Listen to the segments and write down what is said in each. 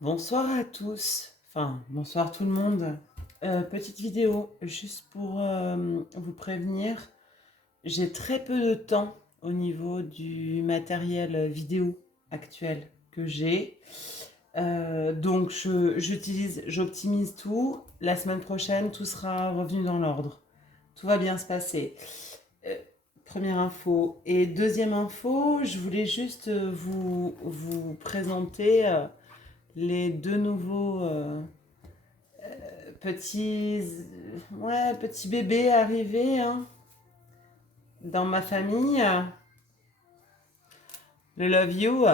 Bonsoir à tous, enfin bonsoir tout le monde. Petite vidéo juste pour vous prévenir, j'ai très peu de temps au niveau du matériel vidéo actuel que j'ai. Donc j'optimise tout. La semaine prochaine, tout sera revenu dans l'ordre. Tout va bien se passer. Euh, Première info. Et deuxième info, je voulais juste vous présenter les deux nouveaux petits bébés arrivés hein, dans ma famille. Le Love You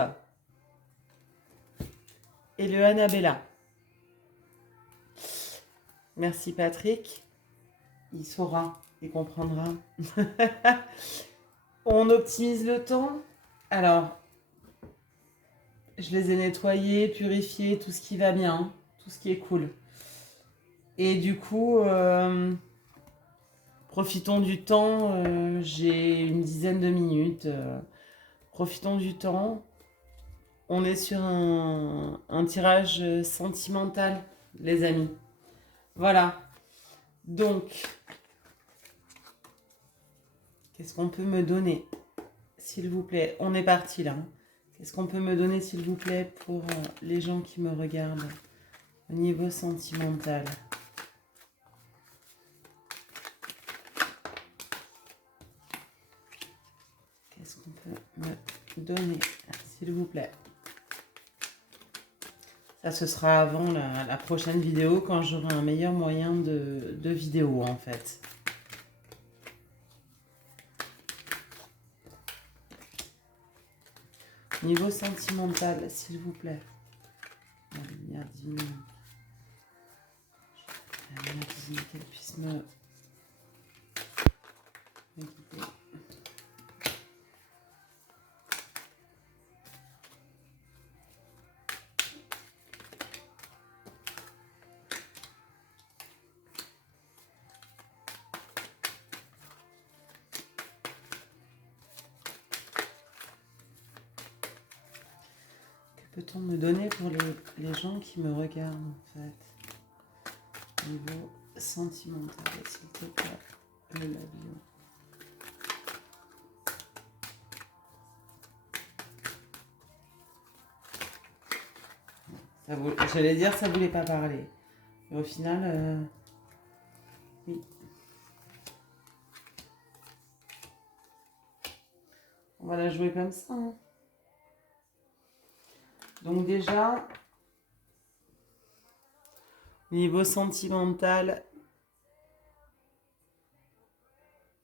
et le Annabella. Merci Patrick. Il saura, il comprendra. On optimise le temps. Alors, je les ai nettoyés, purifiés, tout ce qui va bien, tout ce qui est cool. Et du coup, profitons du temps. J'ai une dizaine de minutes. Profitons du temps. On est sur un tirage sentimental, les amis. Voilà. Donc, qu'est-ce qu'on peut me donner, s'il vous plaît? On est parti là. Qu'est-ce qu'on peut me donner, s'il vous plaît, pour les gens qui me regardent au niveau sentimental? Qu'est-ce qu'on peut me donner, s'il vous plaît? Ça, ce sera avant la prochaine vidéo, quand j'aurai un meilleur moyen de vidéo, en fait. Niveau sentimental, s'il vous plaît. La lumière divine. La lumière divine, qu'elle puisse me guider. Que peut-on me donner pour les gens qui me regardent, en fait? Niveau sentimental, s'il te plaît. Le labio. J'allais dire ça voulait pas parler. Mais au final, oui. On va la jouer comme ça. Hein. Donc déjà, niveau sentimental,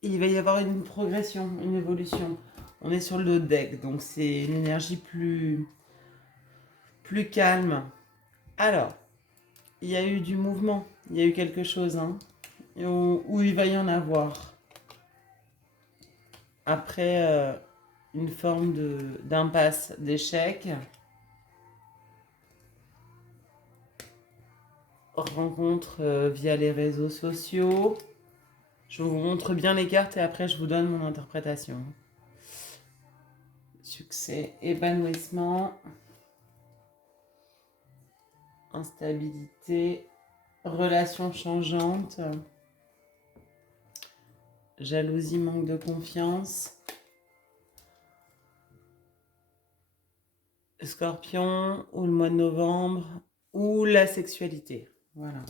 il va y avoir une progression, une évolution. On est sur le deck, donc c'est une énergie plus calme. Alors, il y a eu du mouvement, il y a eu quelque chose, hein, où il va y en avoir. Après une forme d'impasse, d'échec, rencontre via les réseaux sociaux. Je vous montre bien les cartes et après je vous donne mon interprétation. Succès, épanouissement, instabilité, relations changeantes, jalousie, manque de confiance, Scorpion, ou le mois de novembre, ou la sexualité. Voilà.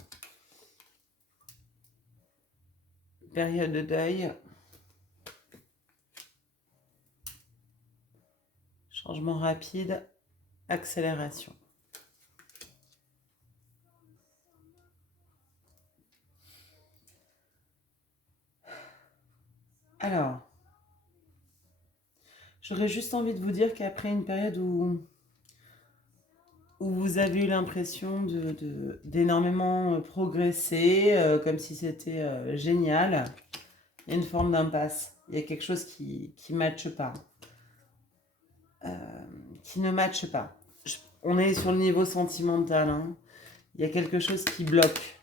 Période de deuil. Changement rapide, accélération. Alors, j'aurais juste envie de vous dire qu'après une période où vous avez eu l'impression d'énormément progresser, comme si c'était génial, il y a une forme d'impasse. Il y a quelque chose qui ne matche pas. Qui ne matche pas. On est sur le niveau sentimental. Hein. Il y a quelque chose qui bloque.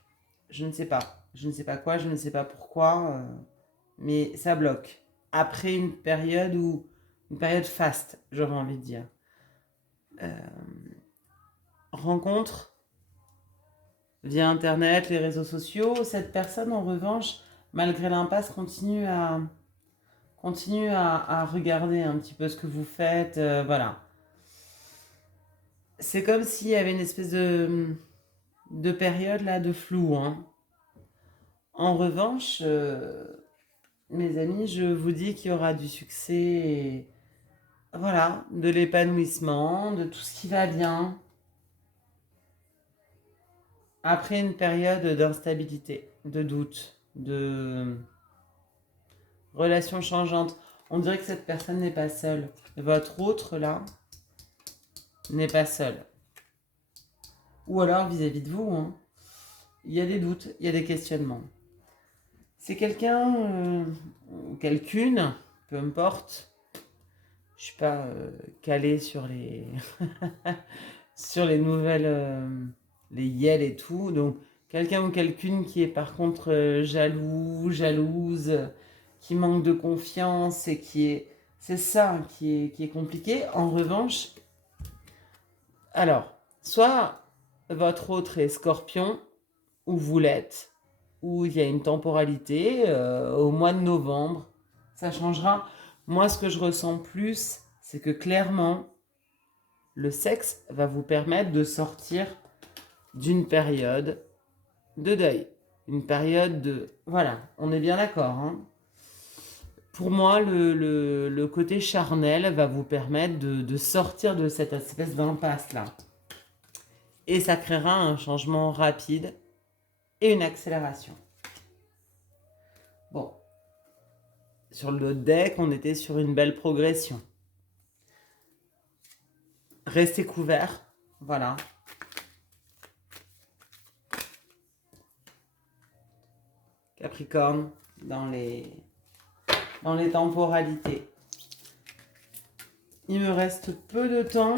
Je ne sais pas. Je ne sais pas quoi, je ne sais pas pourquoi. Mais ça bloque. Après une période faste, j'aurais envie de dire. rencontre via Internet, les réseaux sociaux. Cette personne, en revanche, malgré l'impasse, continue à regarder un petit peu ce que vous faites. Voilà. C'est comme s'il y avait une espèce de période là de flou, hein. En revanche, mes amis, je vous dis qu'il y aura du succès, et, voilà, de l'épanouissement, de tout ce qui va bien, après une période d'instabilité, de doute, de relations changeantes. On dirait que cette personne n'est pas seule. Votre autre, là, n'est pas seul. Ou alors vis-à-vis de vous, hein, il y a des doutes, il y a des questionnements. C'est quelqu'un ou quelqu'une, peu importe. Je suis pas calée sur les sur les nouvelles, les yel et tout. Donc quelqu'un ou quelqu'une qui est par contre jaloux, jalouse, qui manque de confiance et c'est ça qui est compliqué. En revanche, alors, soit votre autre est Scorpion, ou vous l'êtes, ou il y a une temporalité au mois de novembre, ça changera. Moi, ce que je ressens plus, c'est que clairement, le sexe va vous permettre de sortir d'une période de deuil, une période de... Voilà, on est bien d'accord, hein. Pour moi, le côté charnel va vous permettre de sortir de cette espèce d'impasse-là. Et ça créera un changement rapide et une accélération. Bon, sur le deck, on était sur une belle progression. Restez couverts, voilà. Capricorne, dans les temporalités. Il me reste peu de temps.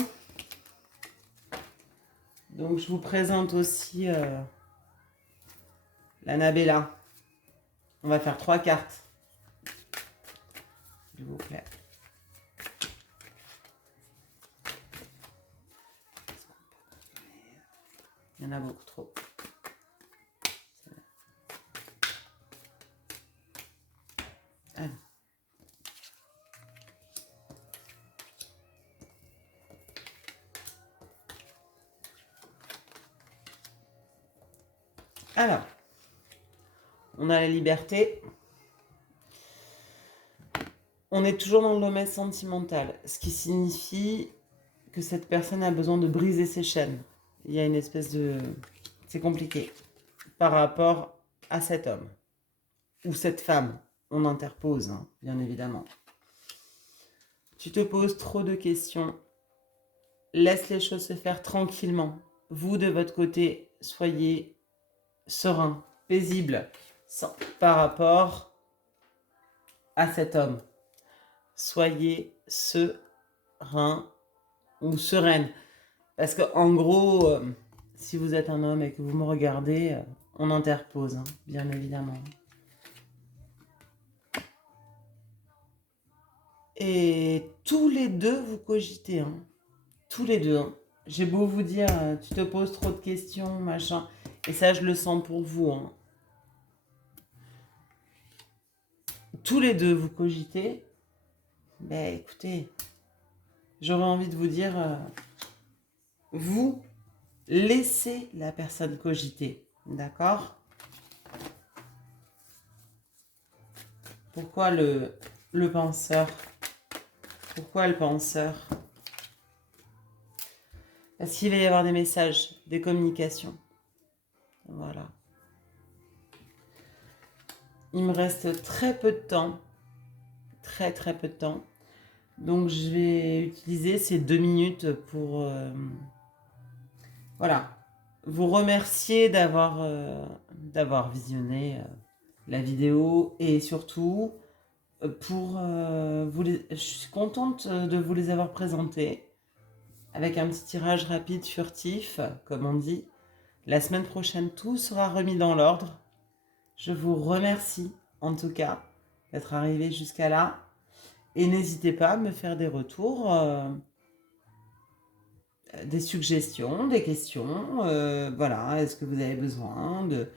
Donc je vous présente aussi l'Annabella. On va faire 3 cartes. S'il vous plaît. Il y en a beaucoup trop. Allez. Alors, on a la liberté. On est toujours dans le domaine sentimental, ce qui signifie que cette personne a besoin de briser ses chaînes. Il y a une espèce de... C'est compliqué par rapport à cet homme ou cette femme. On interpose, hein, bien évidemment. Tu te poses trop de questions. Laisse les choses se faire tranquillement. Vous, de votre côté, soyez serein, paisible par rapport à cet homme. Soyez serein ou sereine. Parce que en gros, si vous êtes un homme et que vous me regardez, on interpose, hein, bien évidemment. Et tous les deux, vous cogitez, hein. Tous les deux, hein. J'ai beau vous dire, tu te poses trop de questions, machin. Et ça, je le sens pour vous, hein. Tous les deux, vous cogitez. Ben, écoutez, j'aurais envie de vous dire, vous laissez la personne cogiter, d'accord? Pourquoi le penseur? Pourquoi le penseur? Parce qu'il va y avoir des messages, des communications. Voilà. Il me reste très peu de temps. Très très peu de temps. Donc je vais utiliser ces 2 minutes pour voilà, vous remercier d'avoir visionné la vidéo et surtout je suis contente de vous les avoir présentés avec un petit tirage rapide furtif, comme on dit. La semaine prochaine, tout sera remis dans l'ordre. Je vous remercie en tout cas d'être arrivé jusqu'à là. Et n'hésitez pas à me faire des retours des suggestions, des questions. Voilà, est-ce que vous avez besoin de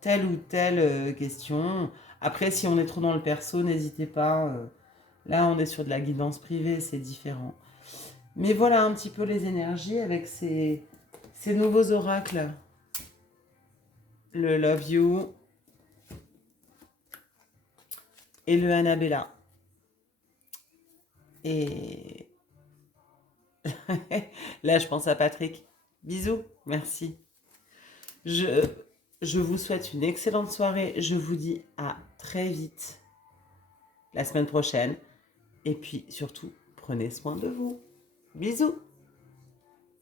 telle ou telle question? Après, si on est trop dans le perso, n'hésitez pas. Là, on est sur de la guidance privée, c'est différent. Mais voilà un petit peu les énergies avec ces nouveaux oracles. Le Love You et le Annabella. Et là, je pense à Patrick. Bisous, merci. Je, je vous souhaite une excellente soirée. Je vous dis à très vite la semaine prochaine. Et puis surtout, prenez soin de vous. Bisous.